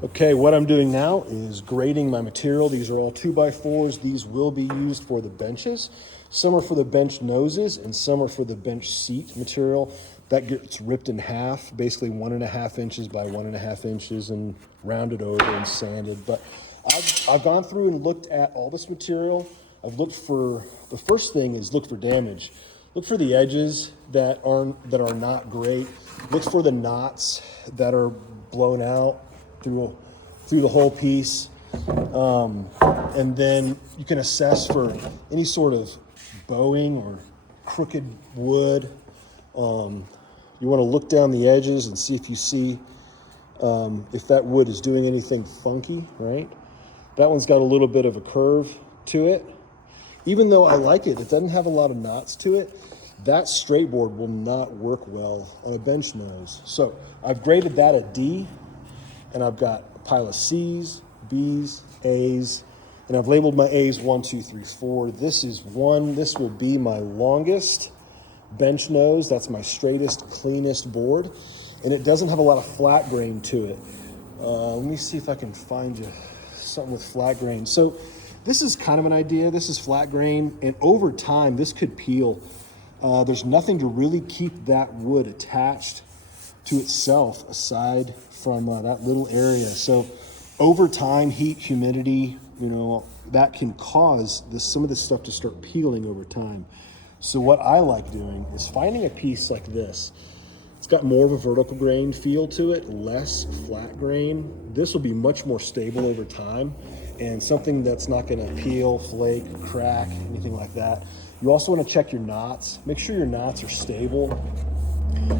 Okay, what I'm doing now is grading my material. These are all 2x4s. These will be used for the benches. Some are for the bench noses and some are for the bench seat material. That gets ripped in half, basically 1.5 inches by 1.5 inches and rounded over and sanded. But I've gone through and looked at all this material. I've looked for, the first thing is look for damage. Look for the edges that are not great. Look for the knots that are blown out through the whole piece, and then you can assess for any sort of bowing or crooked wood. You want to look down the edges and see if you see if that wood is doing anything funky, right? That one's got a little bit of a curve to it. Even though I like it, it doesn't have a lot of knots to it. That straight board will not work well on a bench nose. So I've graded that a D, and I've got a pile of C's, B's, A's, and I've labeled my A's 1, 2, 3, 4. This will be my longest bench nose. That's my straightest, cleanest board, and it doesn't have a lot of flat grain to it. Let me see if I can find you something with flat grain. So this is kind of an idea. This is flat grain, and over time, this could peel. There's nothing to really keep that wood attached to itself aside from that little area. So over time, heat, humidity, that can cause some of this stuff to start peeling over time. So what I like doing is finding a piece like this. It's got more of a vertical grain feel to it, less flat grain. This will be much more stable over time and something that's not gonna peel, flake, crack, anything like that. You also wanna check your knots. Make sure your knots are stable.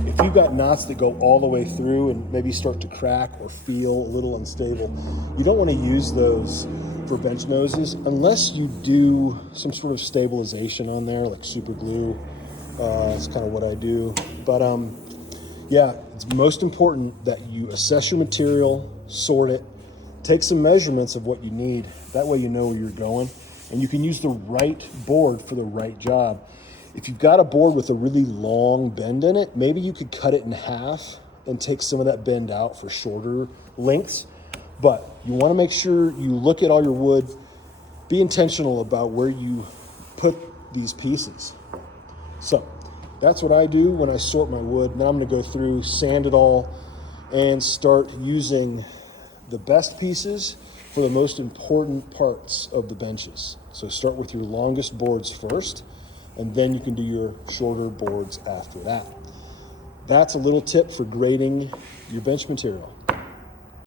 If you've got knots that go all the way through and maybe start to crack or feel a little unstable, you don't want to use those for bench noses unless you do some sort of stabilization on there, like super glue. That's kind of what I do. But yeah, it's most important that you assess your material, sort it, take some measurements of what you need. That way you know where you're going, and you can use the right board for the right job. If you've got a board with a really long bend in it, maybe you could cut it in half and take some of that bend out for shorter lengths. But you want to make sure you look at all your wood, be intentional about where you put these pieces. So that's what I do when I sort my wood. Now I'm going to go through, sand it all, and start using the best pieces for the most important parts of the benches. So start with your longest boards first, and then you can do your shorter boards after that. That's a little tip for grading your bench material.